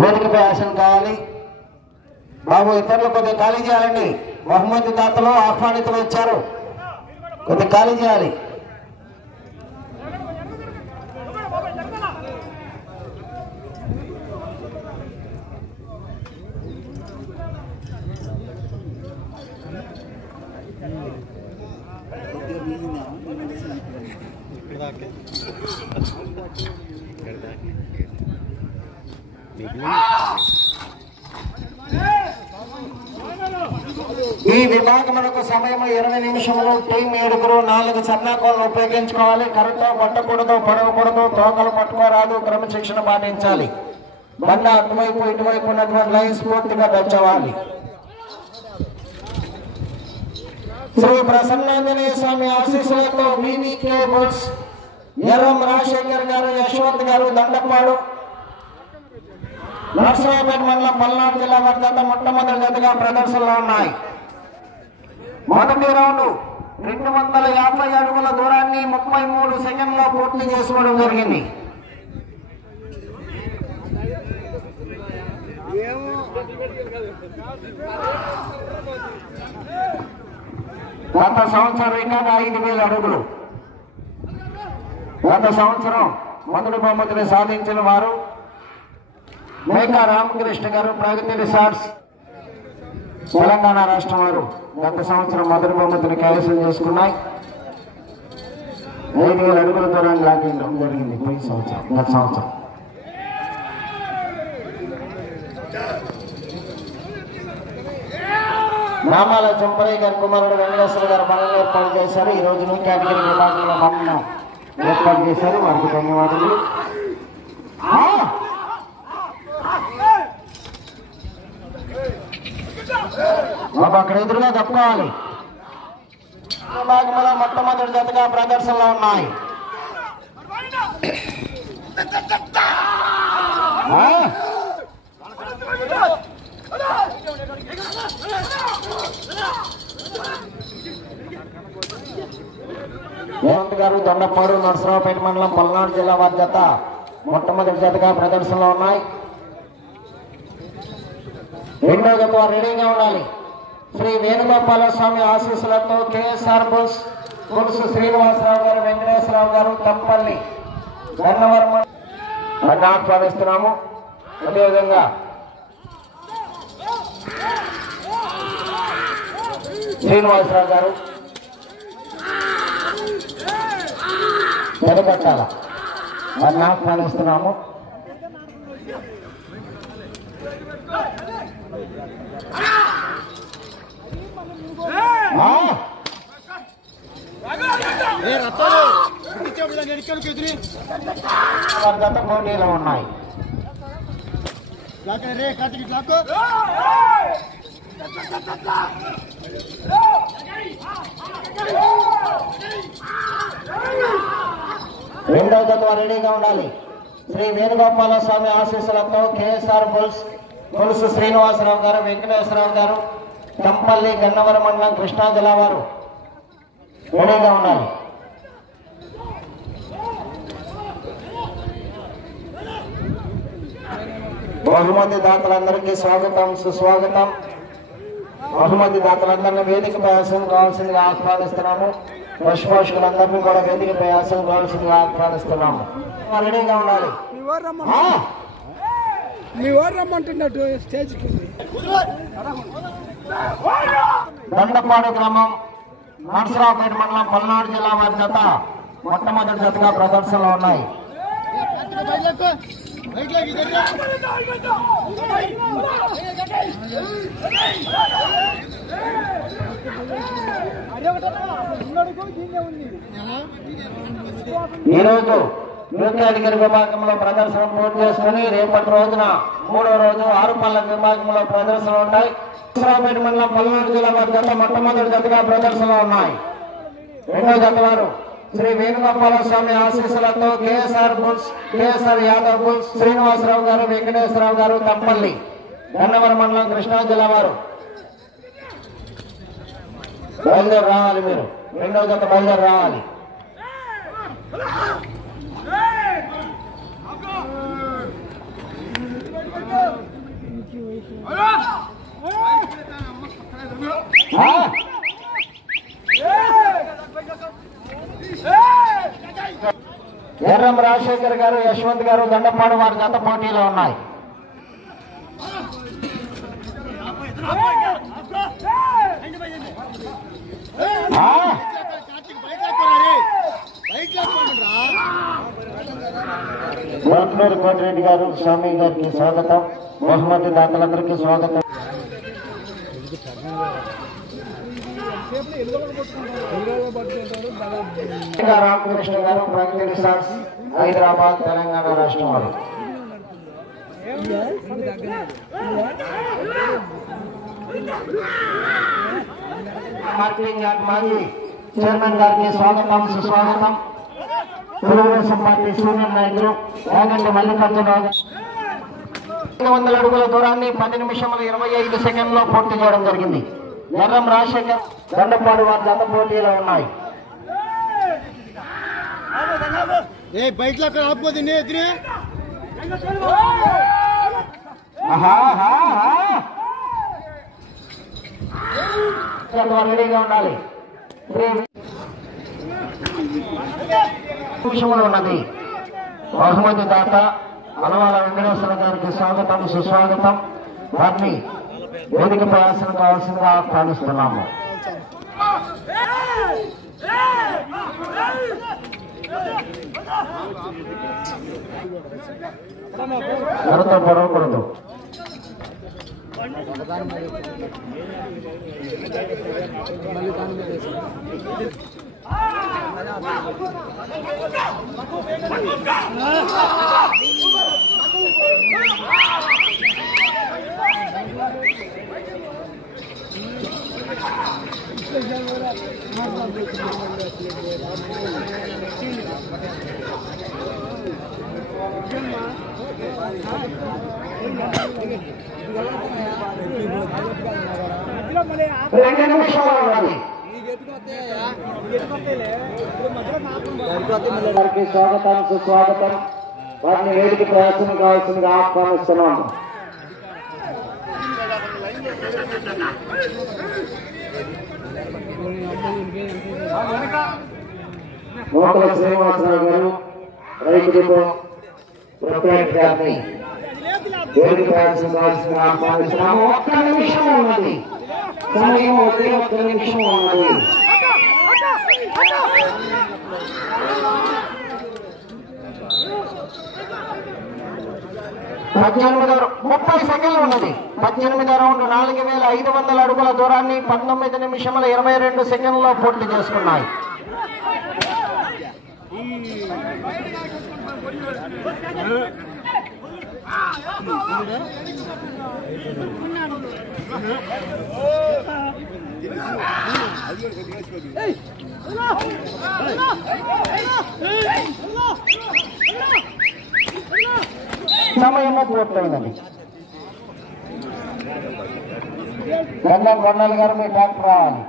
వేదికపై ఆశలు కావాలి బాబు. ఇతరులు కొద్దిగా ఖాళీ చేయాలండి. బహుమతి దాతలు ఆహ్వానితులు వచ్చారు, కొద్దిగా ఖాళీ చేయాలి. ఈ విభాగములకు సమయం 20 నిమిషములు. టీం 7 4 సన్నాకోలను ఉపయోగించుకోవాలి. కరెంటు పట్టకూడదు, పడవకూడదు, తోకలు పట్టుకోరాదు, క్రమశిక్షణ పాటించాలి. బండ అటువైపు ఇటువైపు ఉన్నటువంటి లైన్స్ పూర్తిగా పెంచవాలి. శ్రీ ప్రసన్నాంజనేయ స్వామి ఆశీస్సులతో వివికే బుల్స్ ఎర్రం రాజశేఖర్ గారు, యశ్వంత్ గారు, దండపాడు, నర్సరావుపేట మండలం, పల్నాడు జిల్లా వర్గంత మొట్టమొదటి జతగా ప్రదర్శనలో ఉన్నాయి. మొదటి రౌండ్ 250 అడుగుల దూరాన్ని 33 సెకండ్లో పూర్తి చేసుకోవడం జరిగింది. గత సంవత్సరం రికార్డు 5,000 అడుగులు. గత సంవత్సరం మొదటి బహుమతిని సాధించిన వారు మేకా రామకృష్ణ గారు, ప్రగతి రిసార్ట్స్, తెలంగాణ రాష్ట్రం వారు గత సంవత్సరం మొదటి బహుమతిని కైవసం చేసుకున్నాయి. 5,000 అడుగుల దూరాన్ని లాగడం జరిగింది పోయిన సంవత్సరం. గత సంవత్సరం నామాల చంపరయ్య గారి కుమారుడు వెంకటేశ్వర గారు బలంగా ఏర్పాటు చేశారు. ఈ రోజు న్యూ కేటగిరీ విభాగంలో మమ్మల్ని ఏర్పాటు చేశారు, వారికి ధన్యవాదాలు. బాబు అక్కడ ఎదురుగా తప్పుకోవాలి. విభాగంలో మొట్టమొదటి జతగా ప్రదర్శనలో ఉన్నాయి. జయంత్ గారు, దొండపాడు, నర్సరావుపేట మండలం, పల్నాడు జిల్లా వారి జత మొట్టమొదటి జతగా ప్రదర్శనలో ఉన్నాయి. రెండో జత వారు రెడీగా ఉండాలి. శ్రీ వేణుగోపాల స్వామి ఆశీస్సులతో కేఎస్ఆర్ బుల్స్ పులుసు శ్రీనివాసరావు గారు, వెంకటేశ్వరరావు గారు, తంపల్లి, గన్నవరం ఆహ్వానిస్తున్నాము. అదేవిధంగా శ్రీనివాసరావు గారు తెరపట్టాల వారిని ఆహ్వానిస్తున్నాము. గత పోటీలో ఉన్నాయి. రెండవ జత రెడీగా ఉండాలి. శ్రీ వేణుగోపాల స్వామి ఆశీస్సులతో కేఎస్ఆర్ బుల్స్ పులుసు శ్రీనివాసరావు గారు, వెంకటేశ్వరరావు గారు, తంపల్లి, గన్నవరం మండలం, కృష్ణా జిల్లా వారు రెడీగా ఉండాలి. బహుమతి దాతలందరికీ స్వాగతం, సుస్వాగతం. బహుమతి దాతలందరినీ వేదిక ప్రయాసం కావాల్సిందిగా ఆహ్వానిస్తున్నాము. పశుపోషకులందరినీ కూడా వేదిక ప్రయాసం కావాల్సిందిగా ఆహ్వానిస్తున్నాము. రెడీగా ఉండాలి. రమ్మంటున్నట్టు స్టేజ్కి దండపాడు గ్రామం, నర్సరావుపేట మండలం, పల్నాడు జిల్లా వారి జత మొట్టమొదటి జతగా ప్రదర్శనలో ఉన్నాయి. ఈరోజు న్యూ కేటగిరీ విభాగంలో ప్రదర్శన పూర్తి చేసుకుని రేపటి రోజున మూడో రోజు 6 పళ్ళ విభాగంలో ప్రదర్శనలు ఉంటాయి. నర్సరావుపేట మండలం, పల్నాడు జిల్లా వారి జత మొట్టమొదటి జతగా ప్రదర్శనలు ఉన్నాయి. రెండో జత వారు శ్రీ వేణుగోపాల స్వామి ఆశీస్సులతో KSR bulls, KSR Yadav bulls, Srinivasarao garu, Venkateswararao గారు, తంపల్లి, గన్నవరం మండలం, కృష్ణా జిల్లా వారు బయలుదేరి రావాలి. మీరు రెండో జత బయలుదేరి రావాలి. ఎర్రం రాజశేఖర్ గారు, యశ్వంత్ గారు, దండపాడు వారి జత పోటీలో ఉన్నాయి. గోట్నూరు కోటిరెడ్డి గారు, స్వామి గారికి స్వాగతం. బహుమతి దాతలందరికీ స్వాగతం. రామకృష్ణ గారు, ప్రగతి సార్స్, హైదరాబాద్, తెలంగాణ రాష్ట్రం వారు. మార్కెటింగ్ యార్డ్ మాజీ చైర్మన్ గారికి స్వాగతం, సుస్వాగతం. తెలుగుదేశం పార్టీ సీనియర్ నాయకులు యాగంటి మల్లికార్జునరావు 500 అడుగుల దూరాన్ని 10 నిమిషముల 25 సెకండ్లో పూర్తి చేయడం జరిగింది. ఎర్రం రాజశేఖర్, దండపాడు వారి జత పోటీలో ఉన్నాయి. రెడీగా ఉండాలి. నిమిషములు ఉన్నది. బహుమతి దాత అలవాల వెంకటేశ్వర గారికి స్వాగతం, సుస్వాగతం. వారిని వేదికపై ఆసనం కావాల్సిందిగా ఆహ్వానిస్తున్నాము. ఎవరితో పొడవకూడదు. స్వాగతం, సుస్వాగతం. వారిని వేదిక ప్రయాసం కావాల్సిందిగా ఆహ్వానిస్తున్నాము. నూతన శ్రీనివాసరావు గారు, రైతు డిపో ప్రొపరేటర్ గారిని వేదిక ప్రయాసం కావాల్సిందిగా ఆహ్వానిస్తున్నాము. 1 నిమిషం ఉన్నది. సమయం 1 నిమిషం ఉన్నది. 30 సెకండ్లు ఉన్నది. 18వ రౌండ్ 4500 అడుగుల దూరాన్ని 19 నిమిషముల 22 సెకండ్లో పూర్తి చేసుకున్నాయి. సమయము పూర్తయినది. గంధం కొండలు గారు, మీ డాక్టర్ రావాలి.